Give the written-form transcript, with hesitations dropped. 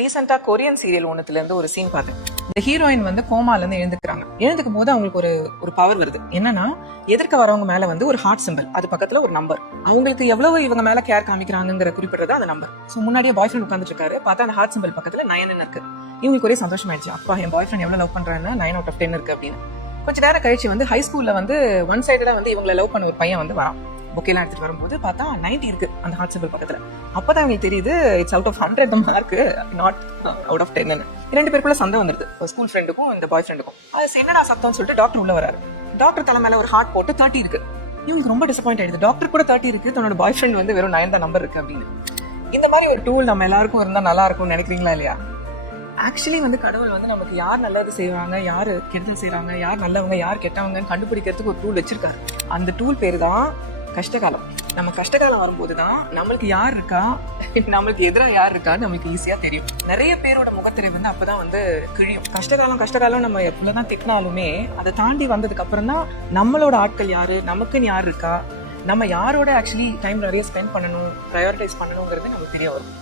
ரீசெண்டா Korean serial ஒன்னுல இருந்து ஒரு சீன் பார்த்தேன். இந்த ஹீரோயின் வந்து கோமால இருந்து எழுந்துக்கிறாங்க. எழுந்துக்கும் போது அவங்களுக்கு ஒரு பவர் வருது. என்னன்னா, எதிர்க்க வரவங்க மேல வந்து ஒரு ஹார்ட் சிம்பிள், அது பக்கத்துல ஒரு நம்பர். அவங்களுக்கு எவ்வளவு இவங்க மேல கேர் காமிக்கிறாங்கிற குறிப்பிடுறது அந்த நம்பர். சோ முன்னாடியே பாய் ஃப்ரெண்ட் உட்காந்துட்டு இருக்காரு. பார்த்தா அந்த ஹார்ட் சிம்பிள் பக்கத்துல 9 இருக்கு. இவங்களுக்கு ஒரே சந்தோஷம் ஆயிடுச்சு. அப்பா, என் பாய் ஃப்ரெண்ட் எவ்வளவு லவ் பண்றாருன்னா 9 out of 10 இருக்கு அப்படின்னு. கொஞ்ச நேரம் கழிச்சு வந்து ஹை ஸ்கூல்ல வந்து ஒன் சைடா வந்து இவங்களை லவ் பண்ண ஒரு பையன் வந்து வரான். புக்கெல்லாம் எடுத்துட்டு வரும்போது பார்த்தா 90 இருக்கு அந்த ஹார்ட் சிம்பிள் பக்கத்துல. அப்பதான் அவங்களுக்கு தெரியுது it's out of 100 mark, not out of 10. ரெண்டு பேருக்குள்ள சண்டை வந்துருது, ஸ்கூல் ஃப்ரெண்டுக்கும் இந்த பாய் ஃப்ரெண்டுக்கும். அது என்னடா சத்தம்னு சொல்லிட்டு டாக்டர் உள்ள வராரு. டாக்டர் தலை மேல ஒரு ஹார்ட் போட்டு 30 இருக்கு. இவங்களுக்கு ரொம்ப டிசப்பாயிண்ட் ஆயிடுது. டாக்டர் கூட 30 இருக்கு, தன்னோட பாய் ஃப்ரெண்ட் வந்து வெறும் 9 தான் நம்பர் இருக்கு அப்படின்னு. இந்த மாதிரி ஒரு டூல் நம்ம எல்லாருக்கும் இருந்தா நல்லா இருக்கும்னு நினைக்கிறீங்களா இல்லையா? ஆக்சுவலி வந்து கடவுள் வந்து நமக்கு யார் நல்லது செய்வாங்க, யாரு கெடுதல் செய்யறாங்க, யார் நல்லவங்க யார் கெட்டவங்கன்னு கண்டுபிடிக்கிறதுக்கு ஒரு டூல் வச்சிருக்காரு. அந்த டூல் பேரு தான் கஷ்டகாலம். நம்ம கஷ்டகாலம் வரும்போதுதான் நம்மளுக்கு யார் இருக்கா, நம்மளுக்கு எதிராக யார் இருக்கான்னு நம்மளுக்கு ஈஸியா தெரியும். நிறைய பேரோட முகத்திரை வந்து அப்பதான் வந்து கிழியும். கஷ்டகாலம் நம்ம எவ்வளவுதான் திட்டினாலுமே அதை தாண்டி வந்ததுக்கு அப்புறம் தான் நம்மளோட ஆட்கள் யாரு, நமக்குன்னு யார் இருக்கா, நம்ம யாரோட ஆக்சுவலி டைம் நிறைய ஸ்பெண்ட் பண்ணணும், ப்ரையாரிட்டைஸ் பண்ணணுங்கிறது நமக்கு தெரிய வரும்.